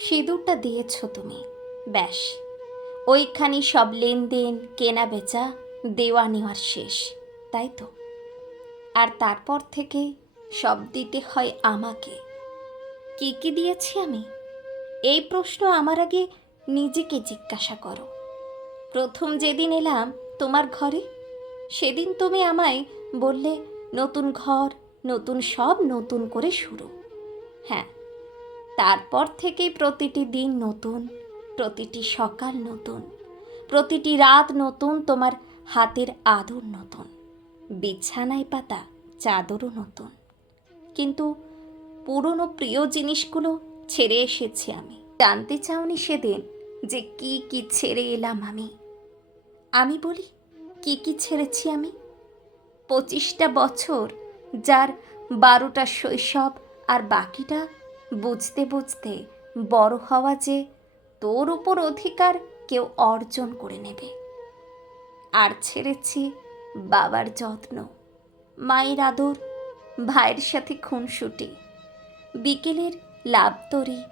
সিঁদুরটা দিয়েছ তুমি। ব্যাস। ওইখানি সব লেনদেন কেনা বেচা দেওয়া নেওয়ার শেষ, তাই তো? আর তারপর থেকে সব দিতে হয় আমাকে। কি কি দিয়েছি আমি? এই প্রশ্ন আমার আগে নিজেকে জিজ্ঞাসা করো। প্রথম যেদিন এলাম তোমার ঘরে, সেদিন তুমি আমায় বললে, নতুন ঘর, নতুন সব নতুন করে শুরু। হ্যাঁ তারপর থেকেই প্রতিটি দিন নতুন, প্রতিটি সকাল নতুন, প্রতিটি রাত নতুন, তোমার হাতের আদর নতুন, বিছানায় পাতা, চাদরও নতুন। কিন্তু পুরনো প্রিয় জিনিসগুলো ছেড়ে এসেছি আমি। জানতে চাওনি সেদিন যে কি কি ছেড়ে এলাম আমি। আমি বলি, কি কি ছেড়েছি আমি? পঁচিশটা বছর যার বারোটা শৈশব আর বাকিটা বুঝতে বুঝতে বড় হওয়া যে তোর উপর অধিকার কেউ অর্জন করে নেবে। আর ছেড়েছি বাবার যত্ন, মায়ের আদর, ভাইয়ের সাথে খুনসুটি, বিকেলের লাভতরি,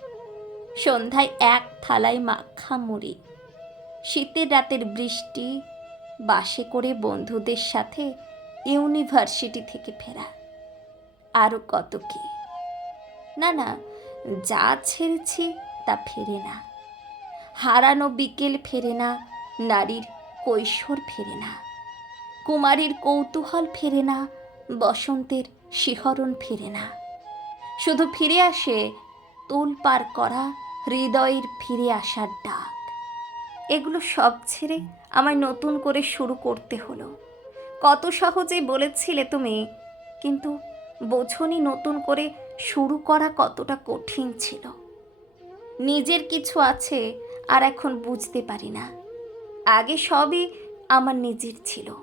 সন্ধ্যায় এক থালায় মাখা মুড়ি, শীতের রাতের বৃষ্টি, বাসে করে বন্ধুদের সাথে ইউনিভার্সিটি থেকে ফেরা। আরও কত কি? না না, যা ছেড়েছি তা ফেরে না। হারানো বিকেল ফেরে না, নারীর কৈশোর ফেরে না। কুমারীর কৌতূহল ফেরে না, বসন্তের শিহরণ ফেরে না। শুধু ফিরে আসে তুল পার করা হৃদয়ের ফিরে আসার ডাক। এগুলো সব ছেড়ে আমায় নতুন করে শুরু করতে হলো। কত সহজেই বলেছিলে তুমি, কিন্তু বোঝনি নতুন করে শুরু করা কতটা কঠিন ছিল। নিজের কিছু আছে আর এখন বুঝতে পারি না। আগে সবই আমার নিজের ছিল।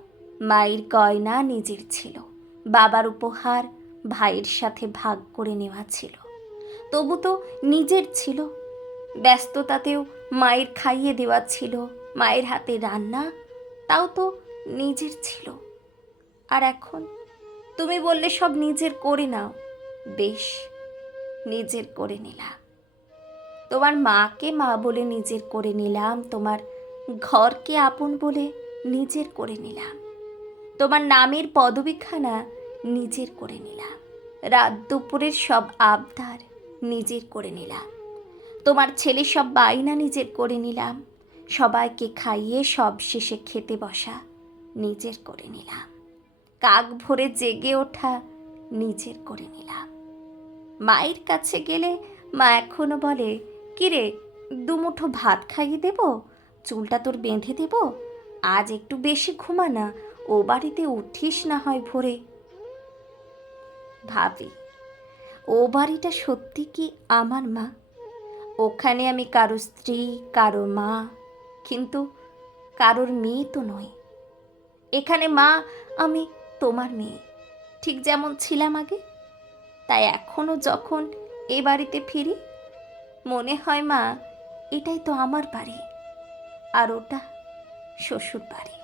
মায়ের গয়না নিজের ছিল। বাবার উপহার ভাইয়ের সাথে ভাগ করে নেওয়া ছিল। তবু তো নিজের ছিল। ব্যস্ততাতেও মায়ের খাইয়ে দেওয়া ছিল। মায়ের হাতে রান্না, তাও তো নিজের ছিল। আর এখন তুমি বললে সব নিজের করে নাও। বেশ, নিজের করে নিলাম। তোমার মাকে মা বলে নিজের করে নিলাম, তোমার ঘরকে আপন বলে নিজের করে নিলাম। তোমার নামের পদবীখানা নিজের করে নিলাম। রাত দুপুরের সব আবদার নিজের করে নিলাম। তোমার ছেলে সব বাইনা নিজের করে নিলাম। সবাইকে খাইয়ে সব শেষে খেতে বসা নিজের করে নিলাম। কাক ভরে জেগে ওঠা নিজের করে নিলাম। মায়ের কাছে গেলে মা এখনও বলে, কিরে, দুমুঠো ভাত খাইয়ে দেব? চুলটা তোর বেঁধে দেব? আজ একটু বেশি ঘুমা না, ও বাড়িতে উঠিস না হয় ভোরে। ভাবি, ও বাড়িটা সত্যি কি আমার মা? ওখানে আমি কারও স্ত্রী, কারও মা, কিন্তু কারোর মেয়ে তো নয় এখানে মা, আমি তোমার মেয়ে। ঠিক যেমন ছিলাম আগে, তাই এখনও যখন এ বাড়িতে ফিরি, মনে হয় মা, এটাই তো আমার বাড়ি, আর ওটা শ্বশুর বাড়ি